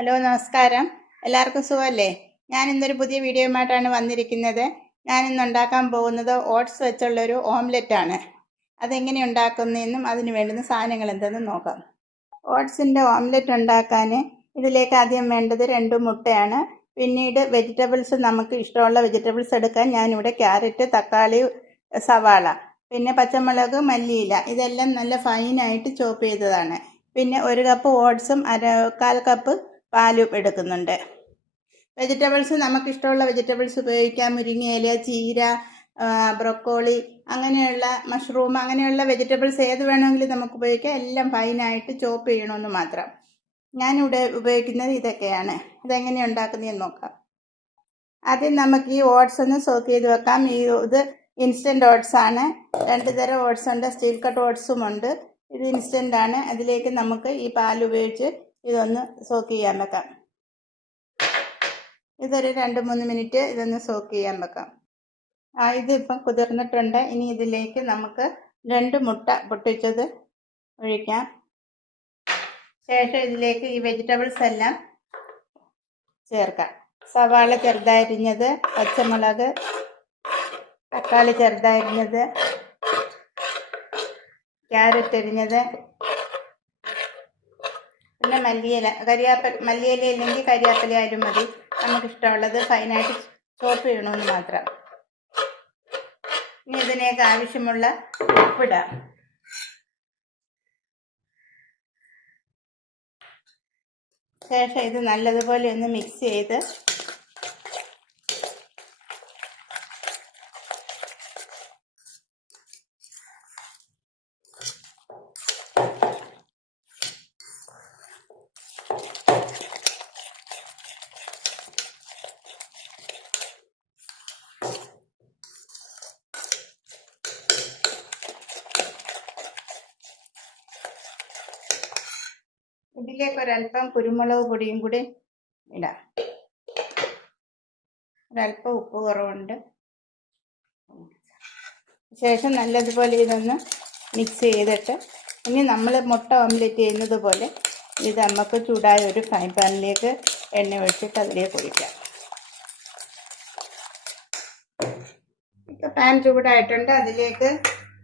Hello, നമസ്കാരം. എല്ലാവർക്കും സുഖമല്ലേ? ഞാൻ ഇന്നൊരു പുതിയ വീഡിയോയുമായിട്ടാണ് വന്നിരിക്കുന്നത്. ഞാനിന്ന് ഉണ്ടാക്കാൻ പോകുന്നത് ഓട്സ് വെച്ചുള്ളൊരു ഓംലെറ്റാണ്. അതെങ്ങനെ ഉണ്ടാക്കുന്നതെന്നും അതിന് വേണ്ടുന്ന സാധനങ്ങൾ എന്തെന്നും നോക്കാം. ഓട്സിൻ്റെ ഓംലെറ്റ് ഉണ്ടാക്കാൻ ഇതിലേക്ക് ആദ്യം വേണ്ടത് 2 മുട്ടയാണ്. പിന്നീട് വെജിറ്റബിൾസ്, നമുക്ക് ഇഷ്ടമുള്ള വെജിറ്റബിൾസ് എടുക്കാൻ. ഞാനിവിടെ ക്യാരറ്റ്, തക്കാളി, സവാള, പിന്നെ പച്ചമുളക്, മല്ലിയില, ഇതെല്ലാം നല്ല ഫൈനായിട്ട് ചോപ്പ് ചെയ്തതാണ്. പിന്നെ 1 കപ്പ് ഓട്സും 1/4 കപ്പ് പാലും എടുക്കുന്നുണ്ട്. വെജിറ്റബിൾസ് നമുക്കിഷ്ടമുള്ള വെജിറ്റബിൾസ് ഉപയോഗിക്കാം. മുരിങ്ങയില, ചീര, ബ്രൊക്കോളി, അങ്ങനെയുള്ള മഷ്റൂം, അങ്ങനെയുള്ള വെജിറ്റബിൾസ് ഏത് വേണമെങ്കിലും നമുക്ക് ഉപയോഗിക്കാം. എല്ലാം ഫൈനായിട്ട് ചോപ്പ് ചെയ്യണമെന്ന് മാത്രം. ഞാനിവിടെ ഉപയോഗിക്കുന്നത് ഇതൊക്കെയാണ്. ഇതെങ്ങനെ ഉണ്ടാക്കുന്നതെന്ന് നോക്കാം. ആദ്യം നമുക്ക് ഈ ഓട്സ് ഒന്ന് സോക്ക് ചെയ്ത് വെക്കാം. ഇത് ഇൻസ്റ്റൻറ്റ് ഓട്സ് ആണ്. 2 തരം ഓട്സ് ഉണ്ട്. സ്റ്റീൽ കട്ട് ഓട്സും ഉണ്ട്. ഇത് ഇൻസ്റ്റൻ്റ് ആണ്. അതിലേക്ക് നമുക്ക് ഈ പാൽ ഉപയോഗിച്ച് ഇതൊന്ന് സോക്ക് ചെയ്യാൻ വെക്കാം. ഇതൊരു 2-3 മിനിറ്റ് ഇതൊന്ന് സോക്ക് ചെയ്യാൻ വെക്കാം. ഇതിപ്പം കുതിർന്നിട്ടുണ്ട്. ഇനി ഇതിലേക്ക് നമുക്ക് 2 മുട്ട പൊട്ടിച്ചത് ഒഴിക്കാം. ശേഷം ഇതിലേക്ക് ഈ വെജിറ്റബിൾസ് എല്ലാം ചേർക്കാം. സവാള ചെറുതായിരിഞ്ഞത്, പച്ചമുളക്, തക്കാളി ചെറുതായിരിഞ്ഞത്, ക്യാരറ്റ് അരിഞ്ഞത്, പിന്നെ മല്ലിയില, മല്ലിയില ഇല്ലെങ്കിൽ കരിയാപ്പില ആയാലും മതി. നമുക്കിഷ്ടമുള്ളത് ഫൈനായിട്ട് ചോപ്പ് ചെയ്യണമെന്ന് മാത്രം. ഇനി ഇതിനേക്ക് ആവശ്യമുള്ള ഉപ്പിടാം. ശേഷം ഇത് നല്ലതുപോലെ ഒന്ന് മിക്സ് ചെയ്ത് ഇതിലേക്ക് ഒരല്പം കുരുമുളക് പൊടിയും കൂടി ഇടാം. ഒരല്പം ഉപ്പ് കുറവുണ്ട്. ശേഷം നല്ലതുപോലെ ഇതൊന്ന് മിക്സ് ചെയ്തിട്ട് ഇനി നമ്മൾ മുട്ട ഓംലെറ്റ് ചെയ്യുന്നത് പോലെ ഇത് നമുക്ക് ചൂടായ ഒരു ഫ്രൈ പാനിലേക്ക് എണ്ണ ഒഴിച്ചിട്ട് അതിലേക്ക് ഒഴിക്കാം. ഇപ്പം പാൻ ചൂടായിട്ടുണ്ട്. അതിലേക്ക്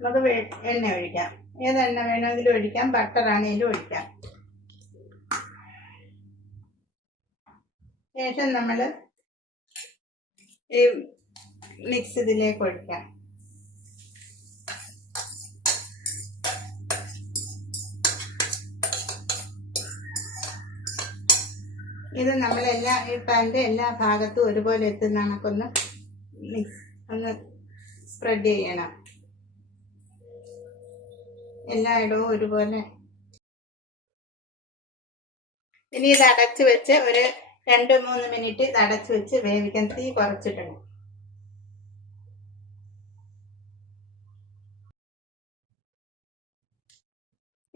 നമുക്ക് എണ്ണ ഒഴിക്കാം. ഏതെണ്ണ വേണമെങ്കിലും ഒഴിക്കാം. ബട്ടറാണെങ്കിലും ഒഴിക്കാം. ശേഷം നമ്മൾ ഈ മിക്സ് ഇതിലേക്ക് ഒഴിക്കാം. ഇത് നമ്മളെല്ലാം ഈ പാൻ്റെ എല്ലാ ഭാഗത്തും ഒരുപോലെ എത്തുന്ന കണക്കൊന്ന് ഒന്ന് സ്പ്രെഡ് ചെയ്യണം. എല്ലായിടവും ഒരുപോലെ. ഇനി ഇത് അടച്ചു വെച്ച് ഒരു 2-3 മിനിറ്റ് ഇത് അടച്ചു വെച്ച് വേവിക്കാൻ. തീ കുറച്ചിട്ടുണ്ട്.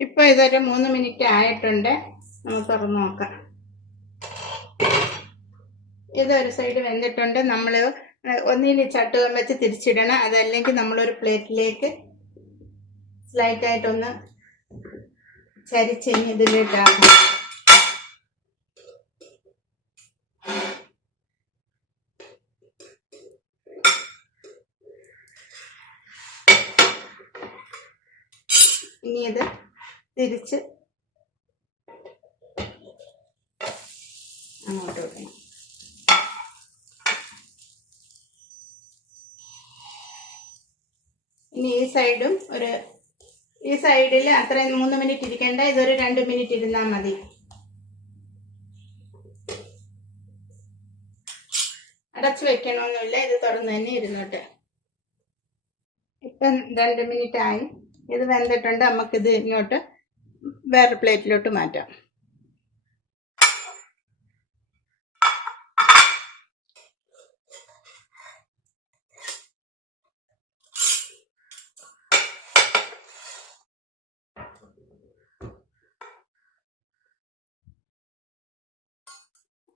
ഇപ്പൊ ഇതൊരു 3 മിനിറ്റ് ആയിട്ടുണ്ട്. നമുക്ക് തുറന്ന് നോക്കാം. ഇതൊരു സൈഡ് വെന്തിട്ടുണ്ട്. നമ്മൾ ഒന്നിൽ ചട്ടുകം വെച്ച് തിരിച്ചിടണം. അതല്ലെങ്കിൽ നമ്മളൊരു പ്ലേറ്റിലേക്ക് സ്ലൈറ്റായിട്ടൊന്ന് ചരിച്ച് ഇതിലിട്ടാകും. ഇനി ഇത് തിരിച്ച് അങ്ങോട്ട് വെക്കണം. ഇനി ഈ സൈഡും ഈ സൈഡിൽ അത്രയും 3 മിനിറ്റ് ഇരിക്കേണ്ട. ഇതൊരു 2 മിനിറ്റ് ഇരുന്നാൽ മതി. അടച്ചു വെക്കണമെന്നില്ല. ഇത് തുറന്ന് തന്നെ ഇരുന്നോട്ടെ. ഇപ്പം 2 മിനിറ്റ് ആയി. ഇത് വെന്തിട്ടുണ്ട്. നമുക്കിത് ഇങ്ങോട്ട് വേറെ പ്ലേറ്റിലോട്ട് മാറ്റാം.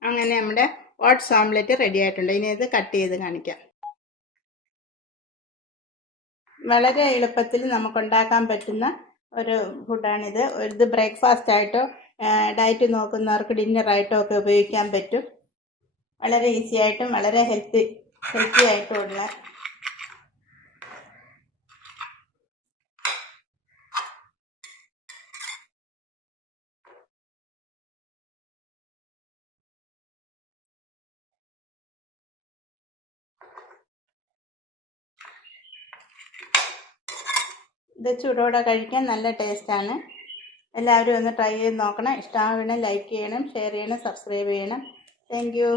അങ്ങനെ നമ്മുടെ ഓട്സ് ഓംലെറ്റ് റെഡി ആയിട്ടുണ്ട്. ഇനി ഇത് കട്ട് ചെയ്ത് കാണിക്കാം. വളരെ എളുപ്പത്തിൽ നമുക്ക് ഉണ്ടാക്കാൻ പറ്റുന്ന ഒരു ഫുഡാണിത്. ഇത് ബ്രേക്ക്ഫാസ്റ്റ് ആയിട്ടോ ഡയറ്റ് നോക്കുന്നവർക്ക് ഡിന്നറായിട്ടും ഒക്കെ ഉപയോഗിക്കാൻ പറ്റും. വളരെ ഈസി ആയിട്ടും വളരെ ഹെൽത്തി ആയിട്ടുള്ള ഇത് ചൂടോടെ കഴിക്കാൻ നല്ല ടേസ്റ്റാണ്. എല്ലാവരും ഒന്ന് ട്രൈ ചെയ്ത് നോക്കണം. ഇഷ്ടമാവണം, ലൈക്ക് ചെയ്യണം, ഷെയർ ചെയ്യണം, സബ്സ്ക്രൈബ് ചെയ്യണം. Thank you.